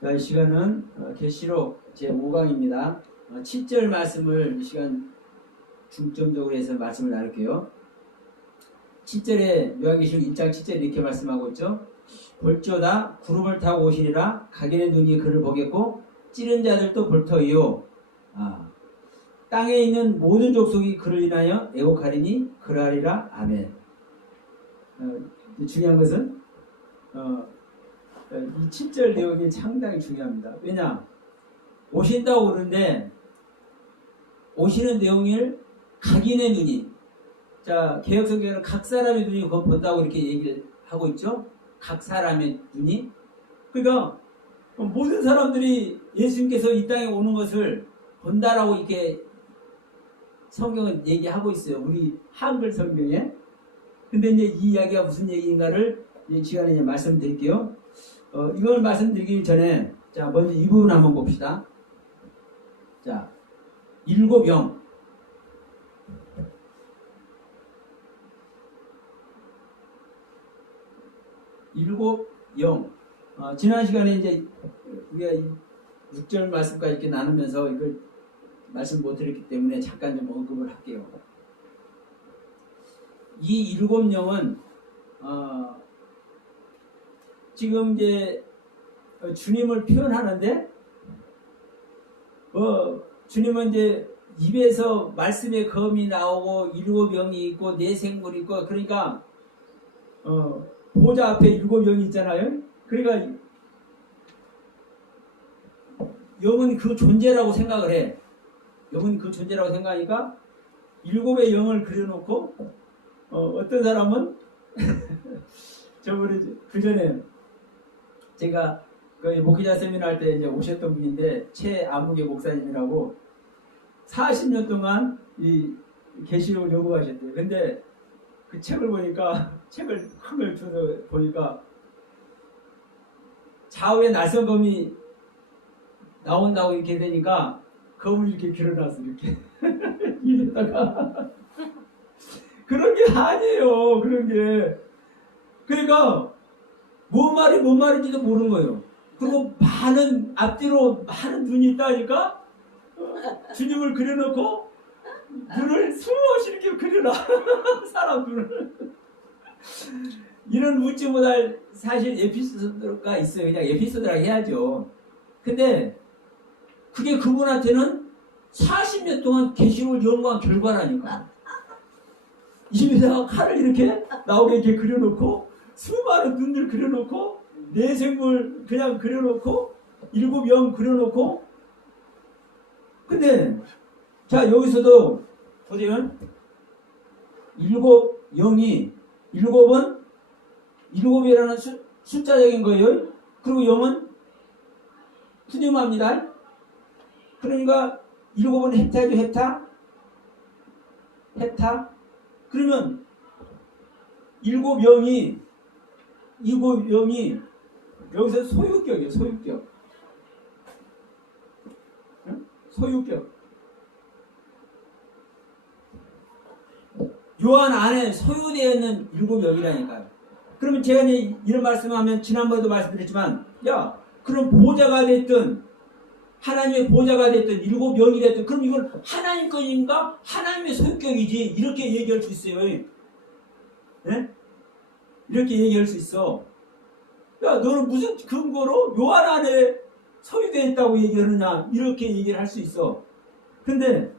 이 시간은 계시록 제5강입니다. 7절 말씀을 이 시간 중점적으로 해서 말씀을 나눌게요. 7절에 요한계시록 1장 7절에 이렇게 말씀하고 있죠. 볼지어다 구름을 타고 오시리라. 각인의 눈이 그를 보겠고 찌른 자들도 볼 터이요. 땅에 있는 모든 족속이 그를 인하여 애곡하리니 그러하리라. 아멘. 중요한 것은 이 7절 내용이 상당히 중요합니다. 왜냐? 오신다고 그러는데 오시는 내용을 각인의 눈이, 자, 개혁성경에는 각 사람의 눈이 그거 본다고 이렇게 얘기를 하고 있죠. 각 사람의 눈이. 그러니까 모든 사람들이 예수님께서 이 땅에 오는 것을 본다라고 이렇게 성경은 얘기하고 있어요. 우리 한글 성경에. 근데 이제 이 이야기가 무슨 얘기인가를 이 시간에 이제 말씀드릴게요. 이걸 말씀드리기 전에, 자, 먼저 이 부분 한번 봅시다. 자, 일곱 영. 일곱 영. 지난 시간에 이제 우리가 6절 말씀까지 이렇게 나누면서 이걸 말씀 못 드렸기 때문에 잠깐 좀 언급을 할게요. 이 일곱 영은 지금 이제 주님을 표현하는데 주님은 이제 입에서 말씀의 검이 나오고 일곱 영이 있고 네 생물이 있고, 그러니까 보좌 앞에 일곱 영이 있잖아요. 그러니까 영은 그 존재라고 생각을 해. 영은 그 존재라고 생각하니까 일곱의 영을 그려놓고 어떤 사람은 저번에 그 전에 제가 그 목회자 세미나 할 때 이제 오셨던 분인데 최아무개 목사님이라고 40년 동안 이 계시록을 연구하셨대요. 근데 그 책을 보니까 책을 큰 걸 줘서 보니까 좌우에 날선검이 나온다고 이렇게 되니까 검을 이렇게 길어놨어 이렇게 이러다가 그런 게 아니에요. 그런 게 그러니까 뭔 말인지도 모르는 거예요. 그리고 많은 앞뒤로 많은 눈이 있다니까 주님을 그려놓고 눈을 수없이 이렇게 그려놔 사람 눈을. 이런 묻지 못할 사실 에피소드가 있어요. 그냥 에피소드라고 해야죠. 근데 그게 그분한테는 40년 동안 계시록을 연구한 결과라니까. 입에다가 칼을 이렇게 나오게 이렇게 그려놓고 수많은 눈들 그려놓고 내생물 그냥 그려놓고 일곱 영 그려놓고. 근데 자, 여기서도 보시면 일곱 영이, 일곱은 일곱이라는 숫자적인 거예요. 그리고 영은 푸념합니다. 그러니까 일곱은 헥타죠. 헥타. 그러면 일곱 영이 여기서 소유격이에요. 소유격. 요한 안에 소유되어 있는 일곱 영이라니까요. 그러면 제가 이제 이런 말씀하면 지난번에도 말씀드렸지만, 야, 그럼 보좌가 됐든 하나님의 보좌가 됐든 일곱 영이 됐든 그럼 이건 하나님 것인가 하나님의 소유격이지, 이렇게 얘기할 수 있어요. 네? 이렇게 얘기할 수 있어. 야, 너는 무슨 근거로 요한 안에 소유되어 있다고 얘기하느냐, 이렇게 얘기를 할 수 있어. 근데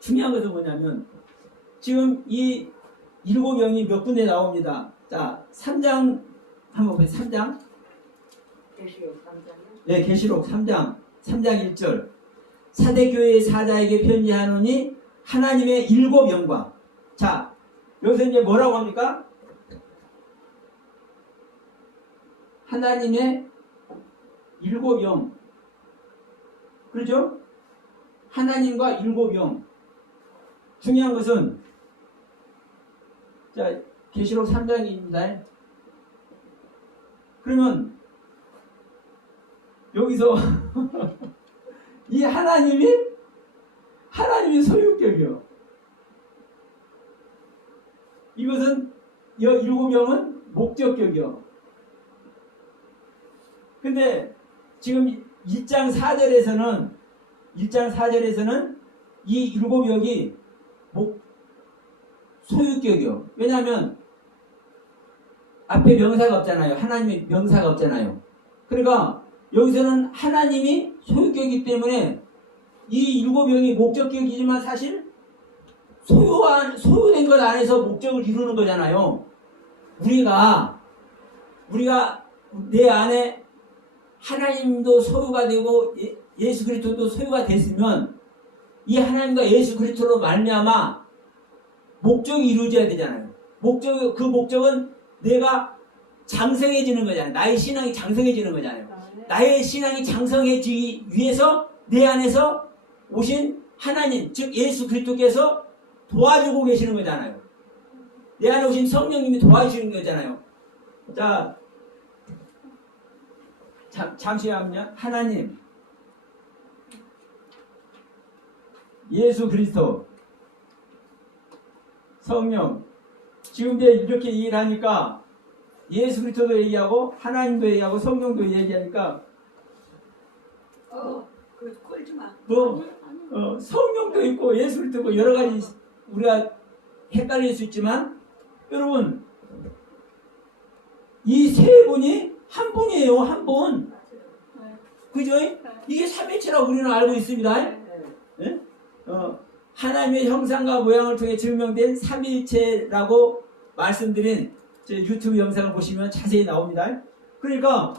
중요한 것은 뭐냐면 지금 이 일곱 영이 몇 군데 나옵니다. 자, 3장 한번 보세요. 3장. 계시록 3장이요? 네, 계시록 3장 1절. 사대교회의 사자에게 편지하노니 하나님의 일곱 영과. 자, 여기서 이제 뭐라고 합니까? 하나님의 일곱 영. 그렇죠? 하나님과 일곱 영. 중요한 것은, 자, 계시록 3장입니다. 그러면 여기서 이 하나님이 소유격이요. 이것은 일곱 명은 목적격이요. 근데 지금 1장 4절에서는 이 일곱 역이 소유격이요. 왜냐하면 앞에 명사가 없잖아요. 하나님의 명사가 없잖아요. 그러니까 여기서는 하나님이 소유격이기 때문에 이 일곱 영이 목적격이지만 사실 소유된 것 안에서 목적을 이루는 거잖아요. 우리가 내 안에 하나님도 소유가 되고 예수 그리스도도 소유가 됐으면 이 하나님과 예수 그리스도로 말미암아 목적이 이루어져야 되잖아요. 그 목적은 내가 장성해지는 거잖아요. 나의 신앙이 장성해지는 거잖아요. 나의 신앙이 장성해지기 위해서 내 안에서 오신 하나님, 즉 예수 그리스도께서 도와주고 계시는 거잖아요. 내 안에 오신 성령님이 도와주시는 거잖아요. 자, 잠시만요. 하나님, 예수 그리스도, 성령. 지금 이렇게 얘기를 하니까 예수 그리스도도 얘기하고 하나님도 얘기하고 성령도 얘기하니까 끌지 마. 성령도 있고 예수 그리스도 있고 여러 가지 우리가 헷갈릴 수 있지만 여러분 이 세 분이 한 분이에요. 한 분. 그죠? 이게 삼위일체라고 우리는 알고 있습니다. 네? 하나님의 형상과 모양을 통해 증명된 삼위일체라고 말씀드린 제 유튜브 영상을 보시면 자세히 나옵니다. 그러니까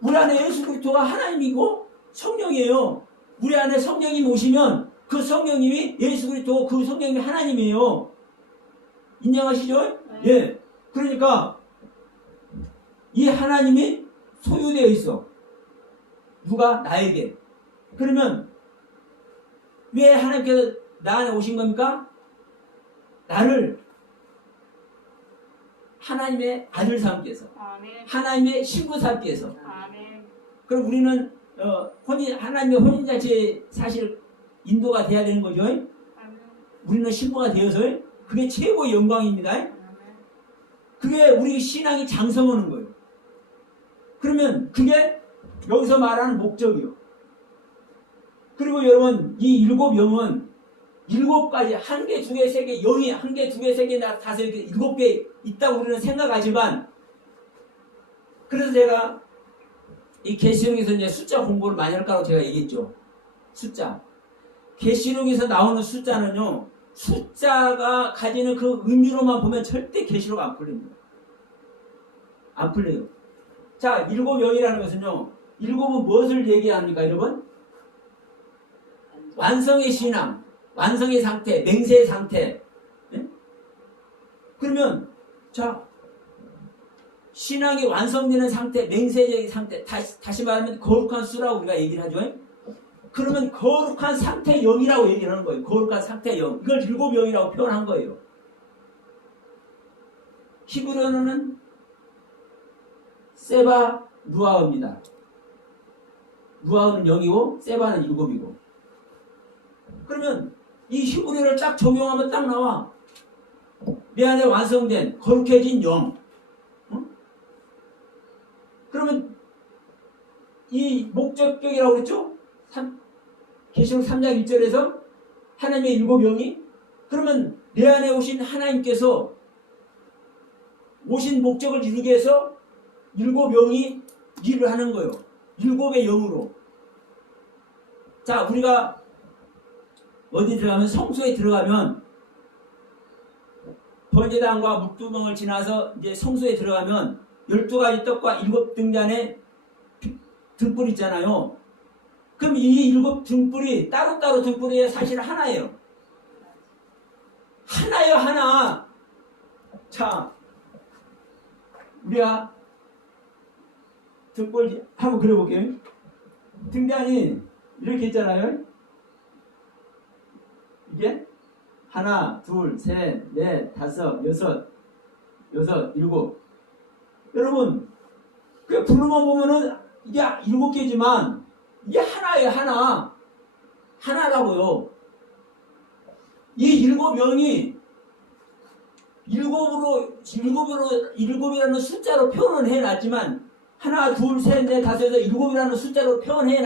우리 안에 예수 그리스도가 하나님이고 성령이에요. 우리 안에 성령이 오시면 그 성령님이 예수 그리스도고 그 성령님이 하나님이에요. 인정하시죠? 예. 그러니까 이 하나님이 소유되어 있어. 누가? 나에게. 그러면 왜 하나님께서 나 안에 오신 겁니까? 나를 하나님의 아들 삼기 위해서, 하나님의 신부 삼기 위해서. 그럼 우리는 하나님의 혼인자체에 사실 인도가 돼야 되는 거죠. 우리는 신부가 되어서 그게 최고의 영광입니다. 그게 우리 신앙이 장성하는 거예요. 그러면 그게 여기서 말하는 목적이요. 그리고 여러분 이 일곱 영은 일곱 가지, 한 개, 두 개, 세 개, 영이 한 개, 두 개, 세 개, 다섯 개, 일곱 개 있다고 우리는 생각하지만, 그래서 제가 이 계시록에서 이제 숫자 공부를 많이 할 거라고 제가 얘기했죠. 숫자. 계시록에서 나오는 숫자는요, 숫자가 가지는 그 의미로만 보면 절대 계시록 안 풀립니다. 안 풀려요. 자, 일곱 영이라는 것은요, 일곱은 무엇을 얘기합니까, 여러분? 완성의 신앙, 완성의 상태, 맹세의 상태. 네? 그러면 자, 신앙이 완성되는 상태, 맹세적인 상태, 다시 말하면 거룩한 수라고 우리가 얘기를 하죠. 그러면 거룩한 상태 영이라고 얘기를 하는 거예요. 거룩한 상태 영. 이걸 일곱 영이라고 표현한 거예요. 히브리어는 세바 누아입니다. 누아는 영이고 세바는 일곱이고. 그러면 이 히브리어를 딱 적용하면 딱 나와. 내 안에 완성된 거룩해진 영. 그러면 이 목적격이라고 그랬죠? 계시록 3장 1절에서 하나님의 일곱 영이, 그러면 내 안에 오신 하나님께서 오신 목적을 이루기 위해서 일곱 영이 일을 하는 거예요. 일곱의 영으로. 자, 우리가 어디 들어가면, 성소에 들어가면, 번제단과 묵두멍을 지나서 이제 성소에 들어가면 12가지 떡과 7등잔의 등불 있잖아요. 그럼 이 7 등불이 따로따로 등불이 사실 하나예요. 하나예요, 하나. 자, 우리가 등불 한번 그려볼게요. 등잔이 이렇게 있잖아요. 이게 하나, 둘, 셋, 넷, 다섯, 여섯, 일곱. 여러분, 그 불로만 보면은 이게 7개지만 이게 하나예요, 하나. 하나라고요. 이 일곱 영이 일곱이라는 숫자로 표현을 해놨지만 하나, 둘, 셋, 넷, 다섯, 여섯, 일곱이라는 숫자로 표현해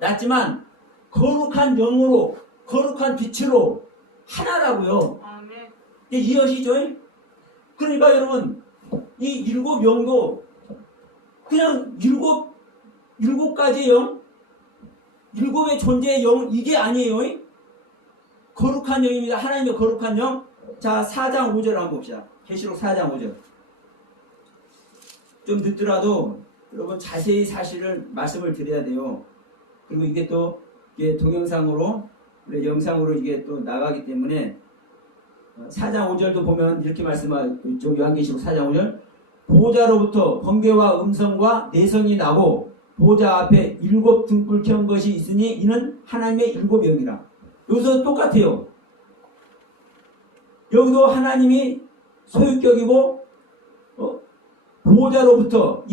놨지만 거룩한 영으로, 거룩한 빛으로 하나라고요. 아멘. 이해하시죠? 그러니까 여러분, 이 일곱 영도 그냥 일곱 가지 영, 일곱의 존재의 영, 이게 아니에요. 거룩한 영입니다. 하나님의 거룩한 영. 자, 4장 5절 한번 봅시다. 계시록 4장 5절. 좀 늦더라도 여러분 자세히 사실을 말씀을 드려야 돼요. 그리고 이게 또 이게 동영상으로, 우리 영상으로 이게 또 나가기 때문에 4장 5절도 보면 이렇게 말씀하죠. 요한계시록 4장 5절. 보호자로부터 번개와 음성과 내성이 나고 보호자 앞에 일곱 등불 켠 것이 있으니 이는 하나님의 일곱 영이라. 여기서 똑같아요. 여기도 하나님이 소유격이고 보호자로부터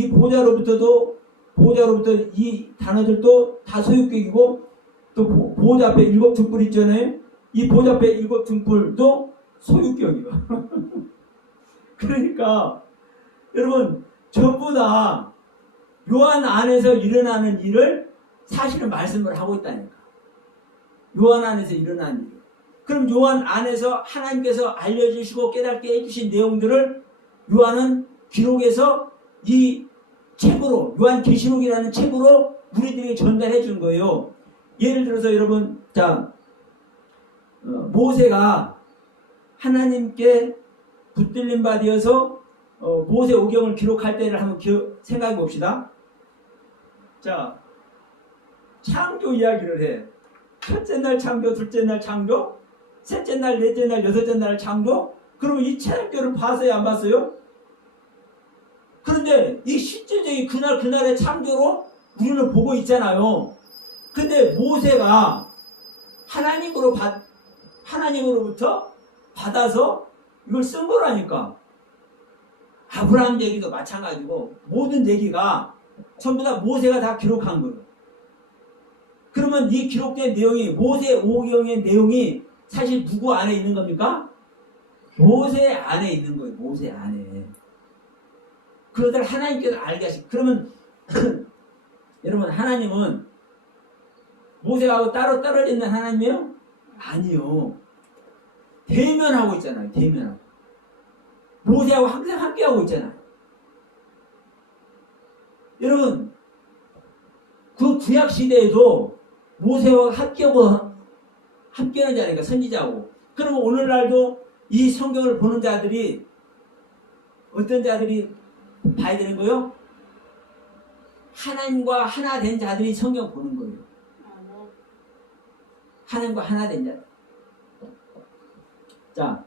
이 단어들도 다 소유격이고 또 보호자 앞에 일곱 등불 있잖아요. 이 보호자 앞에 일곱 등불도 소유격이에요. 그러니까 여러분 전부 다 요한 안에서 일어나는 일을 사실은 말씀을 하고 있다니까. 요한 안에서 일어나는 일. 그럼 요한 안에서 하나님께서 알려주시고 깨닫게 해주신 내용들을 요한은 기록해서 이 책으로, 요한계시록이라는 책으로 우리들에게 전달해 준 거예요. 예를 들어서 여러분, 자, 모세가 하나님께 붙들림 받아서 모세 오경을 기록할 때를 한번 생각해 봅시다. 자, 창조 이야기를 해. 첫째 날 창조, 둘째 날 창조, 셋째 날, 넷째 날, 여섯째 날 창조. 그러면 이 창조를 봤어요, 안 봤어요? 그런데 이 실질적인 그날의 창조로 우리는 보고 있잖아요. 근데 모세가 하나님으로부터 받아서 이걸 쓴 거라니까. 아브라함 얘기도 마찬가지고 모든 얘기가 전부 다 모세가 다 기록한 거예요. 그러면 이 기록된 내용이 모세 오경의 내용이 사실 누구 안에 있는 겁니까? 모세 안에 있는 거예요. 모세 안에. 그러다 하나님께서 알게 하시. 그러면 여러분 하나님은 모세하고 따로 떨어져 있는 하나님이에요? 아니요. 대면하고 있잖아요. 대면하고. 모세하고 항상 함께하고 있잖아요. 여러분 그 구약 시대에도 모세와 함께하는 자니까 선지자고. 그러면 오늘날도 이 성경을 보는 자들이 어떤 자들이 봐야 되는 거예요? 하나님과 하나 된 자들이 성경 보는 거예요. 하나님과 하나 된 자들. 자,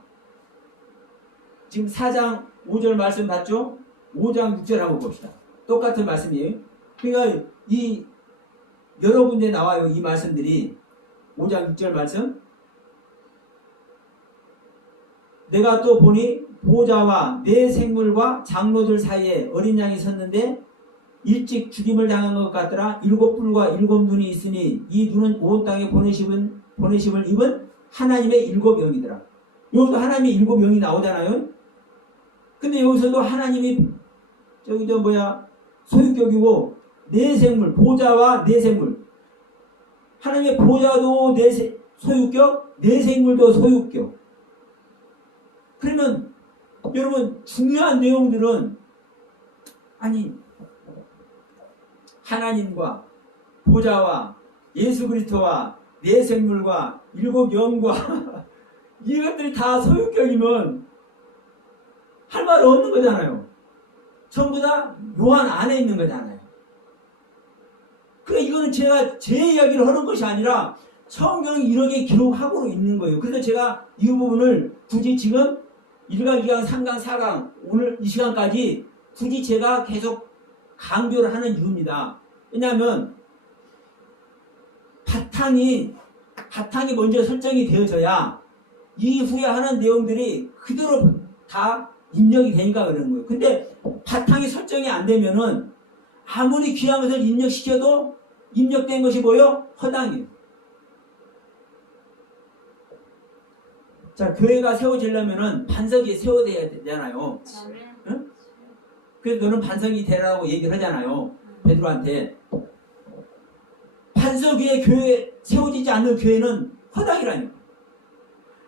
지금 4장 5절 말씀 봤죠? 5장 6절 한번 봅시다. 똑같은 말씀이에요. 그러니까 이 여러 군데 나와요. 이 말씀들이. 5장 6절 말씀. 내가 또 보니 보호자와 네 생물과 장로들 사이에 어린 양이 섰는데 일찍 죽임을 당한 것 같더라. 일곱 뿔과 일곱 눈이 있으니 이 눈은 온 땅에 보내심을 입은 하나님의 일곱 영이더라. 여기도 하나님의 일곱 영이 나오잖아요. 근데 여기서도 하나님이 소유격이고 네 생물, 보호자와 네 생물. 하나님의 보호자도 소유격, 네 생물도 소유격. 그러면 여러분 중요한 내용들은 아니 하나님과 보좌와 예수 그리스도와 네 생물과 일곱 영과 이것들이 다 소유격이면 할 말 없는 거잖아요. 전부 다 요한 안에 있는 거잖아요. 그러니까 이거는 제가 제 이야기를 하는 것이 아니라 성경이 이렇게 기록하고 있는 거예요. 그래서 제가 이 부분을 굳이 지금 1강, 2강, 3강, 4강 오늘 이 시간까지 굳이 제가 계속 강조를 하는 이유입니다. 왜냐하면 바탕이 먼저 설정이 되어져야 이후에 하는 내용들이 그대로 다 입력이 되니까 그러는 거예요. 근데 바탕이 설정이 안 되면은 아무리 귀한 것을 입력시켜도 입력된 것이 뭐예요? 허당이에요. 자, 교회가 세워지려면은 반석이 세워져야 되잖아요. 응? 그래서 너는 반석이 되라고 얘기를 하잖아요. 베드로한테. 반석 위에 교회 세워지지 않는 교회는 허당이라니까.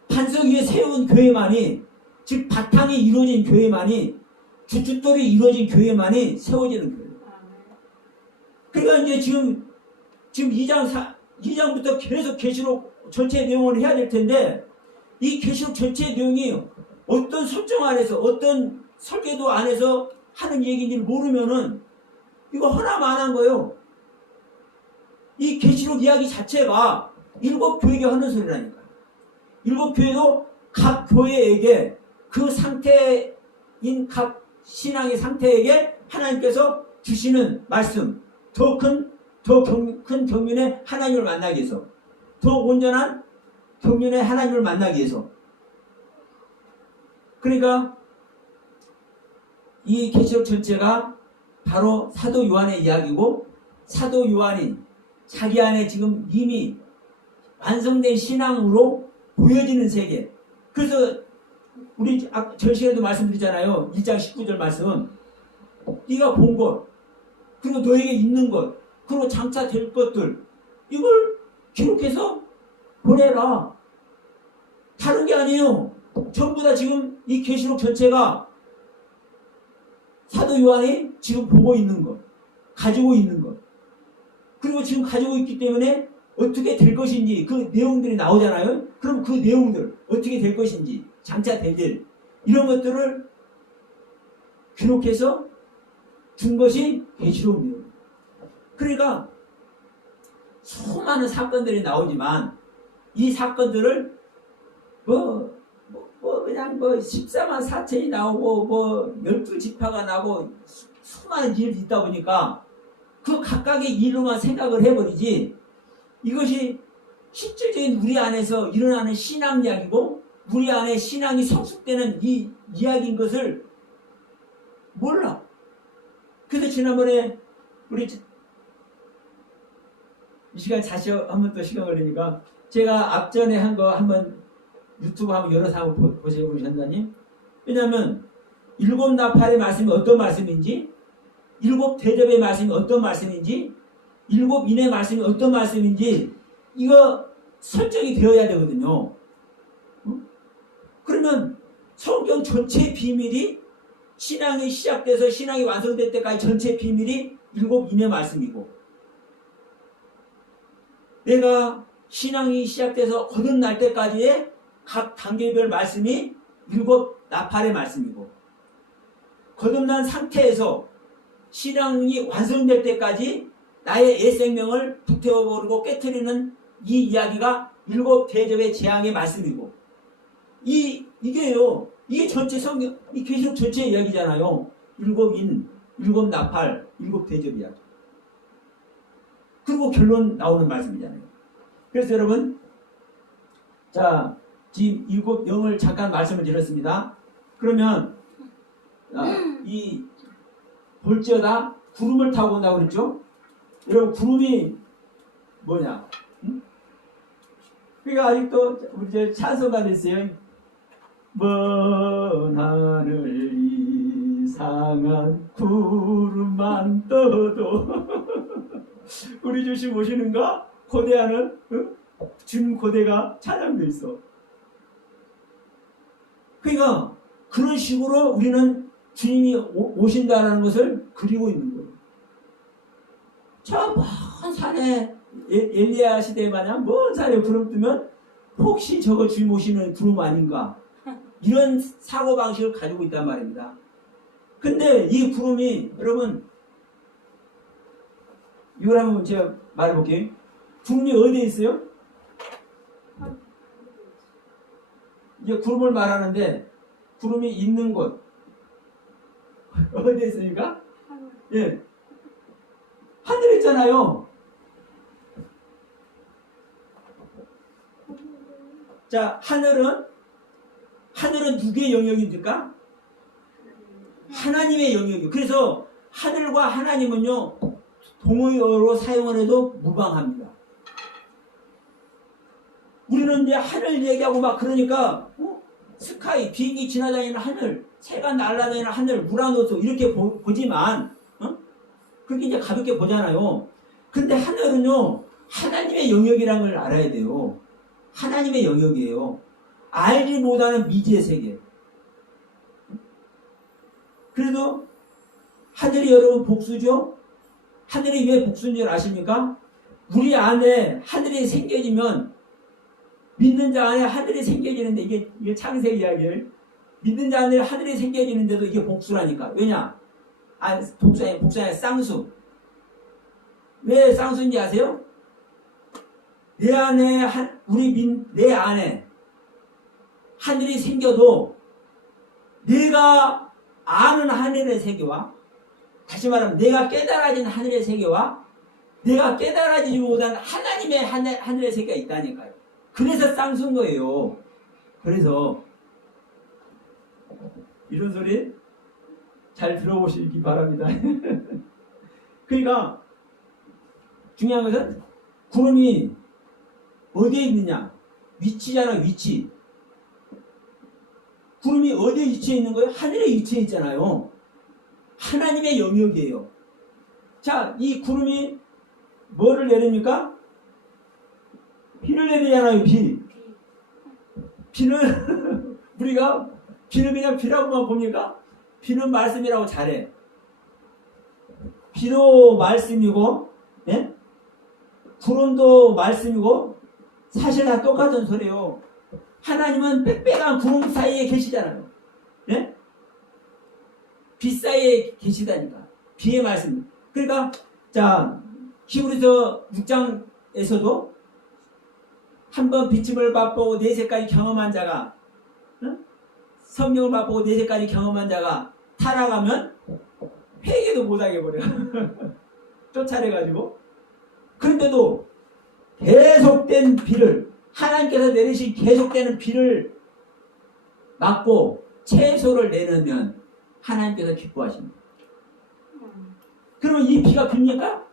반석 위에 세운 교회만이, 즉 바탕이 이루어진 교회만이, 주춧돌이 이루어진 교회만이 세워지는 교회예요. 그러니까 이제 지금 2장부터 계속 계시록 전체 내용을 해야 될 텐데, 이 계시록 전체 내용이 어떤 설정 안에서, 어떤 설계도 안에서 하는 얘기인지를 모르면은 이거 허나만한 거예요. 이 계시록 이야기 자체가 7교회에게 하는 소리라니까. 7교회도 각 교회에게 그 상태인 각 신앙의 상태에게 하나님께서 주시는 말씀, 더 큰 경륜의 하나님을 만나기 위해서, 더 온전한 경륜의 하나님을 만나기 위해서. 그러니까 이 계시록 전체가 바로 사도 요한의 이야기고, 사도 요한이 자기 안에 지금 이미 완성된 신앙으로 보여지는 세계. 그래서 우리 전 시간에도 말씀드리잖아요. 1장 19절 말씀은 네가 본 것, 그리고 너에게 있는 것, 그리고 장차 될 것들, 이걸 기록해서 보내라. 다른 게 아니에요. 전부 다 지금 이 계시록 전체가 사도 요한이 지금 보고 있는 것, 가지고 있는 것, 그리고 지금 가지고 있기 때문에 어떻게 될 것인지 그 내용들이 나오잖아요. 그럼 그 내용들 어떻게 될 것인지, 장차 될 일, 이런 것들을 기록해서 준 것이 계시록 내용. 그러니까 수많은 사건들이 나오지만 이 사건들을 그냥 14만 4천이 나오고 12지파가 나오고 수많은 일이 있다 보니까 그 각각의 일로만 생각을 해버리지, 이것이 실질적인 우리 안에서 일어나는 신앙 이야기고 우리 안에 신앙이 성숙되는 이 이야기인 것을 몰라. 그래서 지난번에 우리 이 시간 다시 한번 또 시간 걸리니까 제가 앞전에 한 거 한번 유튜브 한번 열어서 한번 보세요, 우리 전사님. 왜냐하면 7나팔의 말씀이 어떤 말씀인지, 7대접의 말씀이 어떤 말씀인지, 7인의 말씀이 어떤 말씀인지 이거 설정이 되어야 되거든요. 그러면 성경 전체의 비밀이, 신앙이 시작돼서 신앙이 완성될 때까지 전체 비밀이 7인의 말씀이고, 내가 신앙이 시작돼서 거듭날 때까지의 각 단계별 말씀이 7나팔의 말씀이고, 거듭난 상태에서 신앙이 완성될 때까지 나의 옛 생명을 불태워버리고 깨트리는 이 이야기가 7대접의 재앙의 말씀이고, 이게요, 이게 전체 성경, 이 계시록 전체 이야기잖아요. 7인, 7나팔, 7대접 이야기. 그리고 결론 나오는 말씀이잖아요. 그래서 여러분, 자, 지금 7영을 잠깐 말씀을 드렸습니다. 그러면 이 볼지어다 구름을 타고 온다고 그랬죠? 여러분, 구름이 뭐냐? 응? 그러니까 아직도 우리 이제 찬송가 됐어요. 먼 하늘 이상한 구름만 떠도 우리 주님 오시는가? 고대하는 주님 고대가 찬양돼 있어. 그러니까 그런 식으로 우리는 주님이 오신다는 것을 그리고 있는 거예요. 저 먼 산에 엘리야 시대 마냥 먼 산에 구름 뜨면 혹시 저거 주님 오시는 구름 아닌가, 이런 사고방식을 가지고 있단 말입니다. 근데 이 구름이, 여러분, 이걸 한번 제가 말해볼게요. 구름이 어디에 있어요? 이제 구름을 말하는데 구름이 있는 곳 어디에 있습니까? 예, 하늘에 있잖아요. 자, 하늘은 누구의 영역입니까? 하나님의 영역이에요. 그래서 하늘과 하나님은요, 동의어로 사용을 해도 무방합니다. 우리는 이제 하늘 얘기하고 막 그러니까 스카이, 비행기 지나다니는 하늘, 새가 날아다니는 하늘, 우라노스 이렇게 보지만 그렇게 이제 가볍게 보잖아요. 근데 하늘은요, 하나님의 영역이라는 걸 알아야 돼요. 하나님의 영역이에요. 알지 못하는 미지의 세계. 그래도 하늘이 여러분 복수죠? 하늘이 왜 복수인 줄 아십니까? 우리 안에 하늘이 생겨지면, 믿는 자 안에 하늘이 생겨지는데, 이게 창세기 이야기예요. 믿는 자 안에 하늘이 생겨지는데도 이게 복수라니까. 왜냐? 복수가 아니라 쌍수. 왜 쌍수인지 아세요? 내 안에, 내 안에 하늘이 생겨도 내가 아는 하늘의 세계와, 다시 말하면 내가 깨달아진 하늘의 세계와 내가 깨달아지지 못한 하나님의 하늘의 세계가 있다니까요. 그래서 쌍수인 거예요. 그래서 이런 소리 잘 들어보시기 바랍니다. 그러니까 중요한 것은 구름이 어디에 있느냐? 위치잖아, 위치. 구름이 어디에 위치해 있는 거예요? 하늘에 위치해 있잖아요. 하나님의 영역이에요. 자, 이 구름이 뭐를 내립니까? 비를 내리잖아요, 비. 비는 우리가 비는 그냥 비라고만 봅니까? 비는 말씀이라고 잘해. 비도 말씀이고, 예? 구름도 말씀이고, 사실 다 똑같은 소리예요. 하나님은 빽빽한 구름 사이에 계시잖아요. 예? 빛 사이에 계시다니까. 비의 말씀. 그러니까, 자, 히브리서 6장에서도 한번 비침을 맛보고 내세까지 경험한 자가, 성령을 맛보고 내세까지 경험한 자가 타락하면 회개도 못하게 버려. 쫓아내가지고. 그런데도 계속된 비를, 하나님께서 내리신 계속되는 비를 맞고 채소를 내놓으면 하나님께서 기뻐하십니다. 그러면 이 비가 빕니까?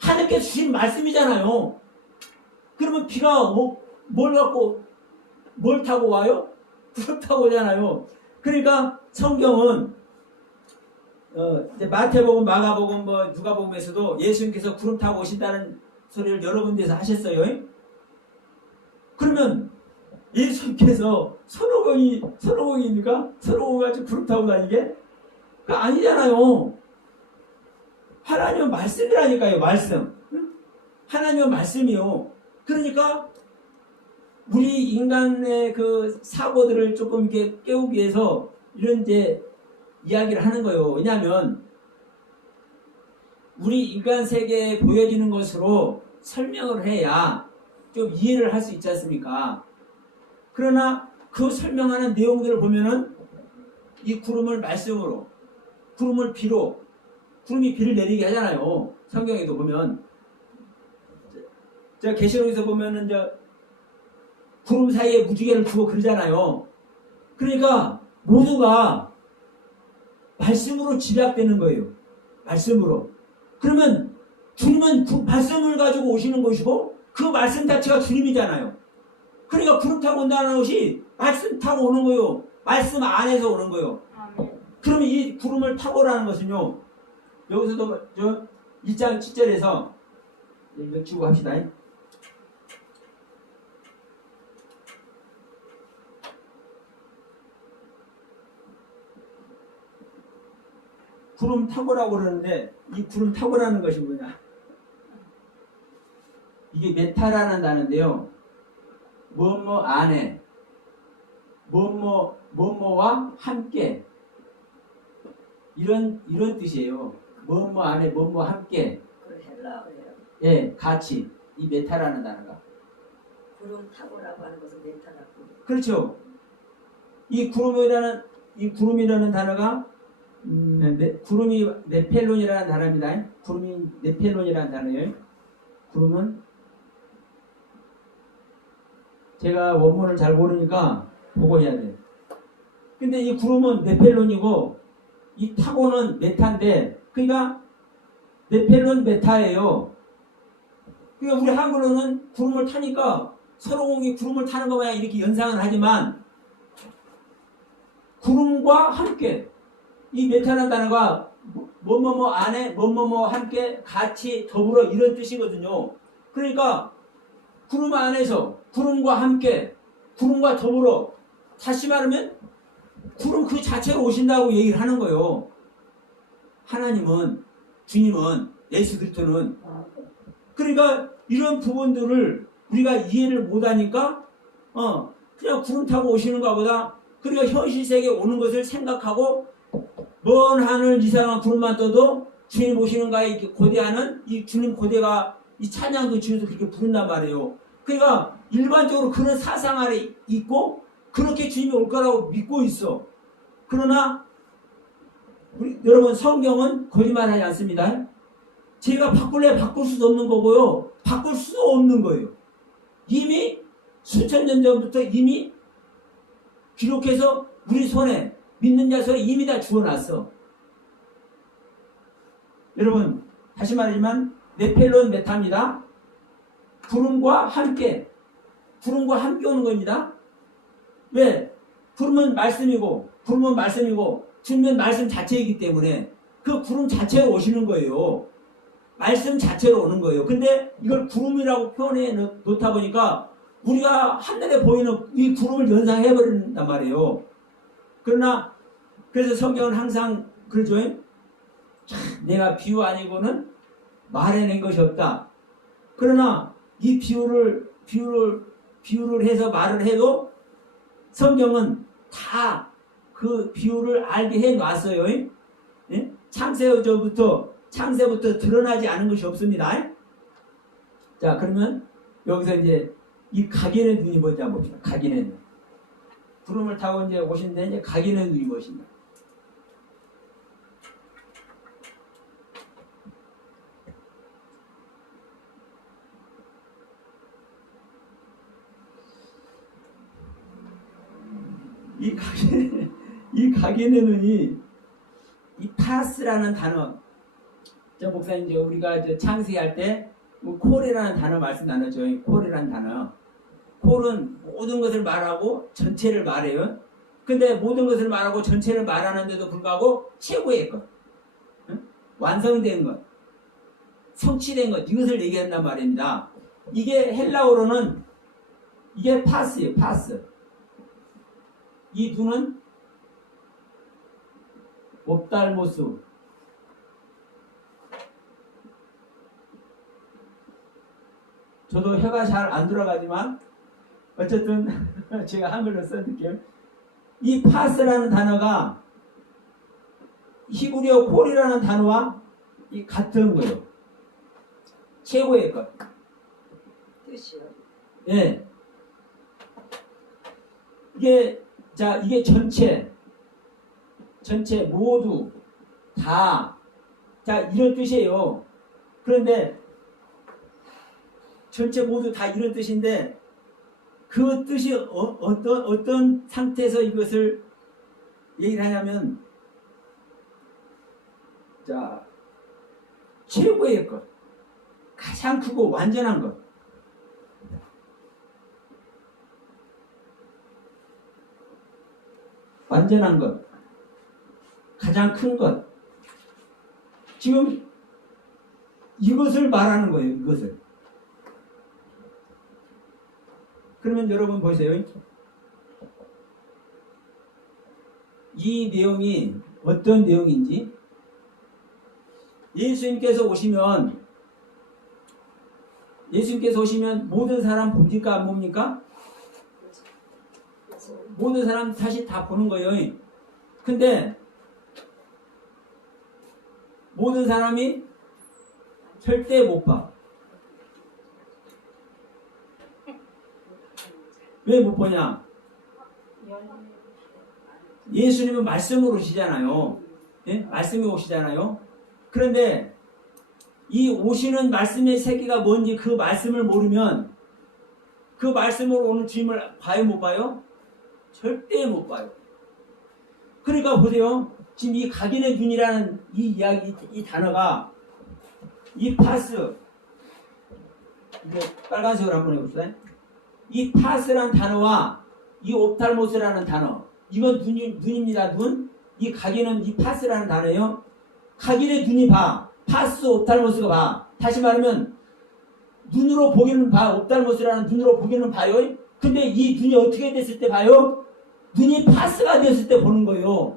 하나님께서 주신 말씀이잖아요. 그러면 비가 뭘 갖고, 뭘 타고 와요? 구름 타고 오잖아요. 그러니까 성경은 이제 마태복음, 마가복음, 누가복음에서도 예수님께서 구름 타고 오신다는 소리를 여러 군데에서 하셨어요. 그러면 예수님께서 손오공입니까? 손오공같이 구름 타고 다니게? 그거 아니잖아요. 하나님은 말씀이라니까요, 말씀. 하나님은 말씀이요. 그러니까 우리 인간의 그 사고들을 조금 이렇게 깨우기 위해서 이런 이제 이야기를 하는 거예요. 왜냐하면 우리 인간 세계에 보여지는 것으로 설명을 해야 좀 이해를 할 수 있지 않습니까? 그러나 그 설명하는 내용들을 보면은 이 구름을 말씀으로, 구름을 비로, 구름이 비를 내리게 하잖아요. 성경에도 보면. 제가 계시록에서 보면은 구름 사이에 무지개를 두고 그러잖아요. 그러니까 모두가 말씀으로 집약되는 거예요. 말씀으로. 그러면 주님은 그 말씀을 가지고 오시는 것이고 그 말씀 자체가 주님이잖아요. 그러니까 구름 타고 온다는 것이 말씀 타고 오는 거예요. 말씀 안에서 오는 거예요. 그러면 이 구름을 타고 오라는 것은요. 여기서도 1장 7절에서 이거 치고 합시다. 구름 타고라고 그러는데 이 구름 타고라는 것이 뭐냐? 이게 메타라는 단어인데요. 뭐뭐 안에, 뭐뭐와 함께 이런 뜻이에요. 뭐뭐 안에, 뭐뭐 함께. 그 헬라어예요. 예, 같이 이 메타라는 단어가. 구름 타고라고 하는 것은 메타라고. 그렇죠. 이 구름이라는 단어가 구름이 네펠론이라는 단어입니다. 구름이 네펠론이라는 단어예요. 구름은 제가 원문을 잘 모르니까 보고 해야 돼요. 근데 이 구름은 네펠론이고 이 타고는 메타인데 그러니까 네펠론 메타예요. 그러니까 우리 한글로는 구름을 타니까 서로공이 구름을 타는 거 마냥 이렇게 연상을 하지만 구름과 함께. 이 메타라는 단어가 뭐뭐뭐 안에 뭐뭐뭐 함께 같이 더불어 이런 뜻이거든요. 그러니까 구름 안에서 구름과 함께 구름과 더불어 다시 말하면 구름 그 자체로 오신다고 얘기를 하는 거예요. 하나님은 주님은 예수 그리스도는 그러니까 이런 부분들을 우리가 이해를 못하니까 그냥 구름 타고 오시는 것보다 그러니까 현실 세계에 오는 것을 생각하고 먼 하늘 이상한 구름만 떠도 주님 오시는가에 이렇게 고대하는 이 주님 고대가 이 찬양도 지어서 그렇게 부른단 말이에요. 그러니까 일반적으로 그런 사상 아래 있고 그렇게 주님이 올 거라고 믿고 있어. 그러나 여러분 성경은 거짓말하지 않습니다. 제가 바꿀래 바꿀 수도 없는 거고요. 바꿀 수도 없는 거예요. 이미 수천 년 전부터 이미 기록해서 우리 손에 믿는 자 손에 이미 다 주어놨어. 여러분 다시 말하지만 네펠론 메타입니다. 구름과 함께 오는 겁니다. 왜? 구름은 말씀이고 주님은 말씀 자체이기 때문에 그 구름 자체로 오시는 거예요. 말씀 자체로 오는 거예요. 근데 이걸 구름이라고 표현해 놓다 보니까 우리가 하늘에 보이는 이 구름을 연상해버린단 말이에요. 그러나 그래서 성경은 항상 그러죠. 내가 비유 아니고는 말해낸 것이 없다. 그러나 이 비유를 해서 말을 해도 성경은 다 그 비유를 알게 해 놨어요. 예? 창세부터 드러나지 않은 것이 없습니다. 자, 그러면 여기서 이제 이 각인의 눈이 뭔지 한번 봅시다. 각인의 눈. 구름을 타고 이제 오신데 이제 각인의 눈이 무엇인가? 이 각인의 눈이 이 파스라는 단어. 저 목사님 이제 우리가 창세할 때 콜이라는 단어 말씀 나눴죠. 콜이라는 단어. 콜은 모든 것을 말하고 전체를 말해요. 근데 모든 것을 말하고 전체를 말하는데도 불구하고 최고의 것, 완성된 것, 성취된 것, 이것을 얘기한단 말입니다. 이게 헬라어로는 이게 파스예요. 파스. 이 눈은 옵달모스. 저도 혀가 잘 안 들어가지만 어쨌든 제가 한글로 써드릴게요. 이 파스라는 단어가 히브리어 콜이라는 단어와 이 같은 거예요. 최고의 것. 뜻이요? 예. 이게 전체 모두 다 자 이런 뜻이에요. 그런데 전체 모두 다 이런 뜻인데 그 뜻이 어떤 상태에서 이것을 얘기를 하냐면 자 최고의 것, 가장 크고 완전한 것, 완전한 것, 가장 큰 것. 지금 이것을 말하는 거예요. 이것을. 그러면 여러분 보세요. 이 내용이 어떤 내용인지 예수님께서 오시면 모든 사람 봅니까? 안 봅니까? 모든 사람 다시 다 보는 거예요. 근데 모든 사람이 절대 못 봐. 왜 못 보냐? 예수님은 말씀으로 오시잖아요. 예? 말씀이 오시잖아요. 그런데 이 오시는 말씀의 세계가 뭔지 그 말씀을 모르면 그 말씀으로 오는 주님을 봐요, 못 봐요? 절대 못 봐요. 그러니까 보세요. 지금 이 각인의 눈이라는 이 이야기, 이 단어가 이 파스, 이제 빨간색으로 한번 해봅시다. 이 파스라는 단어와 이 옵탈모스라는 단어, 이건 눈입니다. 눈. 이 각인은 이 파스라는 단어예요. 각인의 눈이 봐. 파스 옵탈모스가 봐. 다시 말하면 눈으로 보기는 봐. 옵탈모스라는 눈으로 보기는 봐요. 근데 이 눈이 어떻게 됐을 때 봐요? 눈이 파스가 됐을 때 보는 거예요.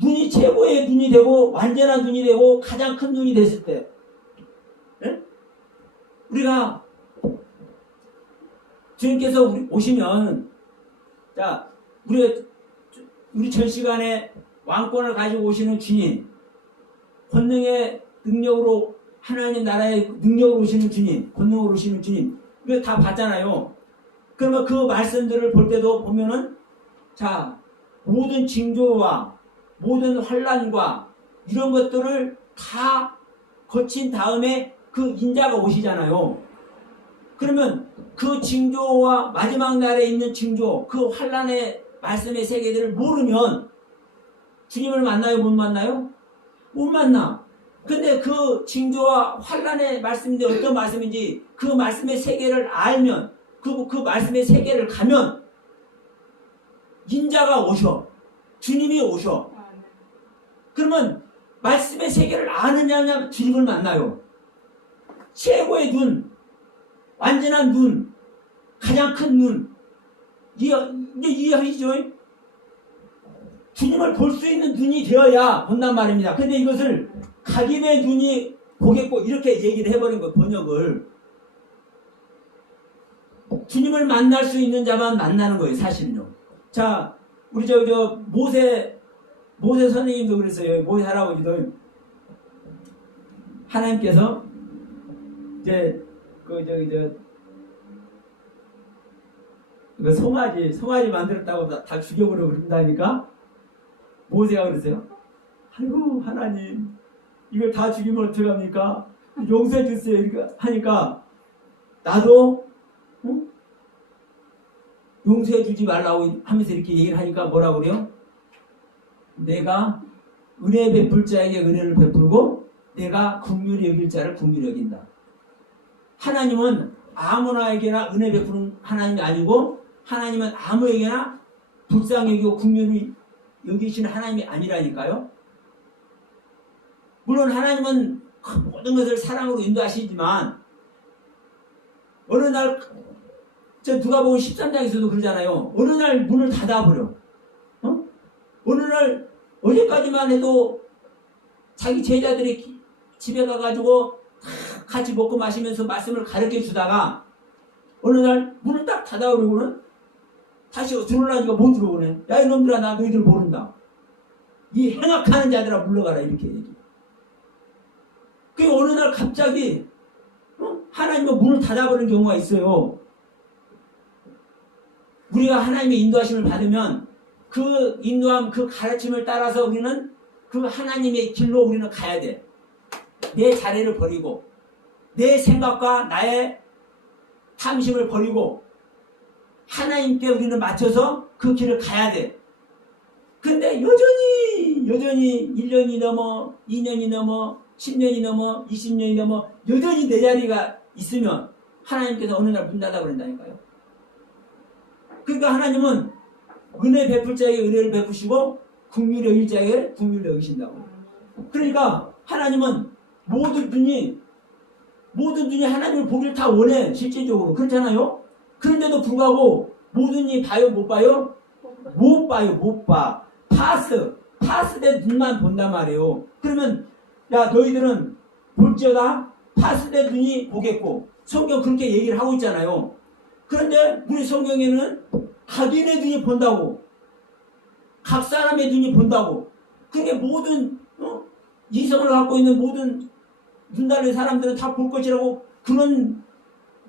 눈이 최고의 눈이 되고 완전한 눈이 되고 가장 큰 눈이 됐을 때. 네? 우리가 주님께서 오시면 자 우리 전 시간에 왕권을 가지고 오시는 주님, 권능의 능력으로 하나님 나라의 능력으로 오시는 주님, 권능으로 오시는 주님, 이거 다 봤잖아요. 그러면 그 말씀들을 볼 때도 보면은 자 모든 징조와 모든 환난과 이런 것들을 다 거친 다음에 그 인자가 오시잖아요. 그러면 그 징조와 마지막 날에 있는 징조, 그 환난의 말씀의 세계들을 모르면 주님을 만나요? 못 만나요? 못 만나. 근데 그 징조와 환난의 말씀인데 어떤 말씀인지 그 말씀의 세계를 알면 그 말씀의 세계를 가면 인자가 오셔. 주님이 오셔. 그러면 말씀의 세계를 아느냐 주님을 만나요. 최고의 눈, 완전한 눈, 가장 큰 눈. 이해하시죠? 주님을 볼 수 있는 눈이 되어야 본단 말입니다. 근데 이것을 각인의 눈이 보겠고 이렇게 얘기를 해버린 거 번역을. 주님을 만날 수 있는 자만 만나는 거예요, 사실은요. 자, 우리 모세 선생님도 그랬어요. 모세 할아버지도 하나님께서 이제 송아지 만들었다고 다 죽여버리고 그런다니까 모세가 그러세요. 아이고 하나님 이걸 다 죽이면 어떡합니까? 용서해 주세요. 이렇게 하니까 나도 용서해 주지 말라고 하면서 이렇게 얘기를 하니까 뭐라고 그래요? 내가 은혜 베풀 자에게 은혜를 베풀고 내가 긍휼히 여길 자를 긍휼히 여긴다. 하나님은 아무나에게나 은혜 베푸는 하나님이 아니고 하나님은 아무에게나 불쌍히 여기고 긍휼히 여기시는 하나님이 아니라니까요. 물론 하나님은 모든 것을 사랑으로 인도하시지만 어느 날 누가복음 13장에서도 그러잖아요. 어느 날 문을 닫아버려. 어느 날 어제까지만 해도 자기 제자들이 집에 가가지고 같이 먹고 마시면서 말씀을 가르쳐 주다가 어느 날 문을 딱 닫아버리고는 다시 들어오려니까 못 들어오네. 야 이놈들아 나 너희들 모른다. 이 행악하는 자들아 물러가라 이렇게 얘기해. 그 어느 날 갑자기 하나님의 문을 닫아버리는 경우가 있어요. 우리가 하나님의 인도하심을 받으면 그 인도함, 그 가르침을 따라서 우리는 그 하나님의 길로 우리는 가야 돼. 내 자리를 버리고 내 생각과 나의 탐심을 버리고 하나님께 우리는 맞춰서 그 길을 가야 돼. 근데 여전히 1년이 넘어 2년이 넘어 10년이 넘어 20년이 넘어 여전히 내 자리가 있으면 하나님께서 어느 날 문 닫아 버린다니까요. 그러니까 하나님은 은혜 베풀 자에게 은혜를 베푸시고 긍휼히 여길 자에게 긍휼히 여기신다고. 그러니까 하나님은 모든 눈이 하나님을 보기를 다 원해. 실질적으로 그렇잖아요. 그런데도 불구하고 모든 눈이 봐요? 못 봐요? 못 봐요. 못 봐. 파스된 눈만 본단 말이에요. 그러면 야 너희들은 볼지어다 파스된 눈이 보겠고 성경 그렇게 얘기를 하고 있잖아요. 그런데 우리 성경에는 각인의 눈이 본다고, 각 사람의 눈이 본다고. 그게 모든 이성을 갖고 있는 모든 눈 달린 사람들은 다 볼 것이라고 그런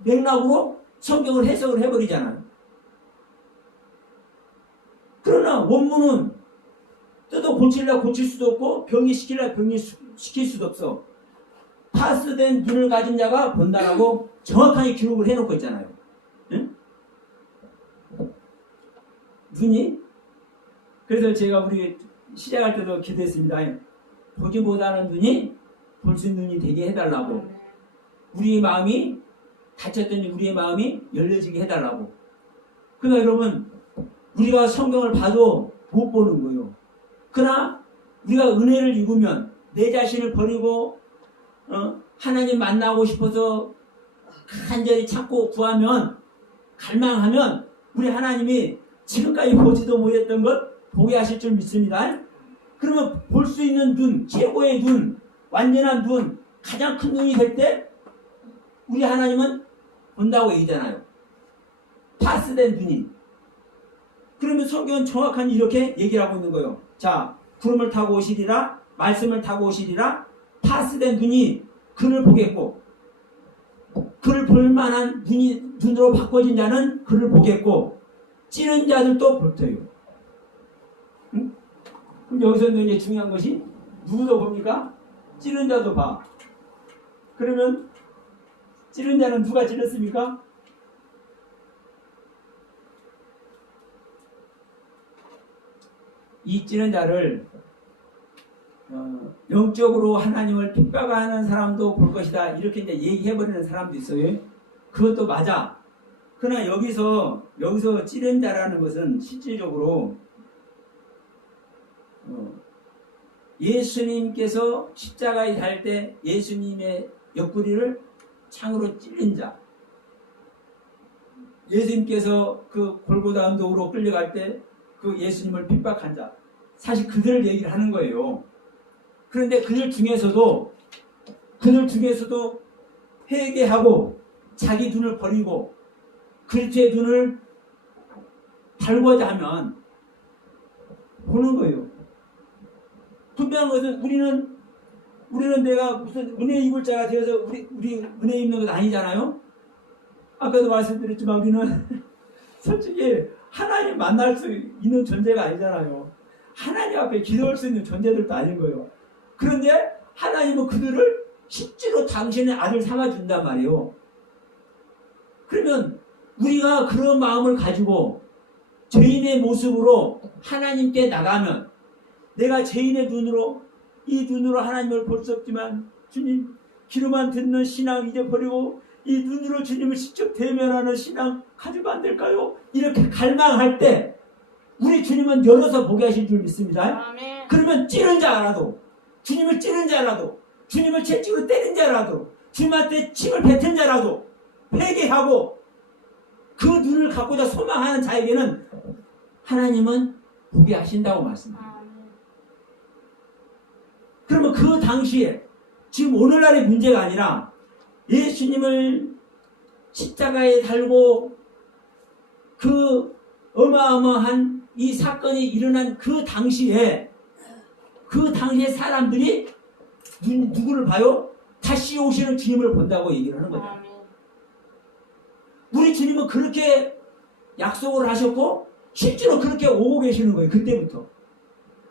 맥락으로 성경을 해석을 해버리잖아요. 그러나 원문은 뜯어 고치려고 고칠 수도 없고 병이시키려고 병이시킬 수도 없어. 파스된 눈을 가진 자가 본다라고 정확하게 기록을 해놓고 있잖아요. 응? 눈이? 그래서 제가 우리 시작할 때도 기도했습니다. 보지 못하는 눈이 볼 수 있는 눈이 되게 해달라고. 우리의 마음이 닫혔더니 우리의 마음이 열려지게 해달라고. 그러니까 여러분 우리가 성경을 봐도 못 보는 거예요. 그러나 우리가 은혜를 입으면 내 자신을 버리고 하나님 만나고 싶어서 간절히 찾고 구하면 갈망하면 우리 하나님이 지금까지 보지도 못했던 것 보게 하실 줄 믿습니다. 그러면 볼 수 있는 눈, 최고의 눈, 완전한 눈, 가장 큰 눈이 될 때 우리 하나님은 본다고 얘기잖아요. 파스된 눈이. 그러면 성경은 정확한 이렇게 얘기를 하고 있는 거예요. 자, 구름을 타고 오시리라, 말씀을 타고 오시리라, 파스된 눈이 그를 보겠고, 그를 볼 만한 눈으로 바꿔진 자는 그를 보겠고, 찌른 자들도 볼 터요. 응? 그럼 여기서 이제 중요한 것이 누구도 봅니까? 찌른 자도 봐. 그러면 찌른 자는 누가 찔렀습니까? 이 찌른 자를 영적으로 하나님을 핍박하는 사람도 볼 것이다. 이렇게 이제 얘기해버리는 사람도 있어요. 그것도 맞아. 그러나 여기서 찌른 자라는 것은 실질적으로 예수님께서 십자가에 달 때 예수님의 옆구리를 창으로 찔린 자, 예수님께서 그 골고다 언덕으로 끌려갈 때 그 예수님을 핍박한 자, 사실 그들을 얘기를 하는 거예요. 그런데 그들 중에서도 회개하고 자기 눈을 버리고 그리스도의 눈을 달고자 하면 보는 거예요. 분명한 것은 우리는 내가 무슨 은혜 입을 자가 되어서 우리 은혜 입는 것 아니잖아요. 아까도 말씀드렸지만 우리는 솔직히 하나님 만날 수 있는 존재가 아니잖아요. 하나님 앞에 기도할 수 있는 존재들도 아닌 거예요. 그런데 하나님은 그들을 실제로 당신의 아들 삼아준단 말이에요. 그러면 우리가 그런 마음을 가지고 죄인의 모습으로 하나님께 나가면 내가 죄인의 눈으로 이 눈으로 하나님을 볼 수 없지만 주님 귀로만 듣는 신앙 이제 버리고 이 눈으로 주님을 직접 대면하는 신앙 가지면 안 될까요? 이렇게 갈망할 때 우리 주님은 열어서 보게 하실 줄 믿습니다. 아멘. 그러면 찌른 자라도 주님을 찌른 자라도 주님을 채찍으로 때린 자라도 주님한테 침을 뱉은 자라도 회개하고 그 눈을 갖고자 소망하는 자에게는 하나님은 보게 하신다고 말씀합니다. 그러면 그 당시에 지금 오늘날의 문제가 아니라 예수님을 십자가에 달고 그 어마어마한 이 사건이 일어난 그 당시에 사람들이 누구를 봐요? 다시 오시는 주님을 본다고 얘기를 하는 거죠. 우리 주님은 그렇게 약속을 하셨고 실제로 그렇게 오고 계시는 거예요. 그때부터.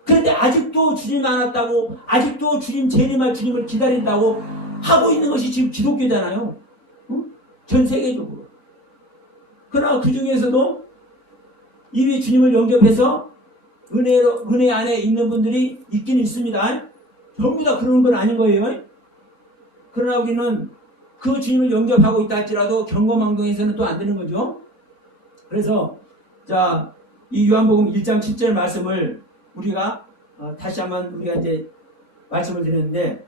그런데 아직도 주님 안 왔다고 아직도 주님 재림할 주님을 기다린다고 하고 있는 것이 지금 기독교잖아요. 전 세계적으로. 그러나 그 중에서도 이미 주님을 영접해서 은혜 안에 있는 분들이 있긴 있습니다. 전부 다 그러는 건 아닌 거예요. 그러나 우리는 그 주님을 영접하고 있다 할지라도 경거망동에서는 또 안 되는 거죠. 그래서 자, 이 요한복음 1장 7절 말씀을 우리가 다시 한번 우리가 이제 말씀을 드렸는데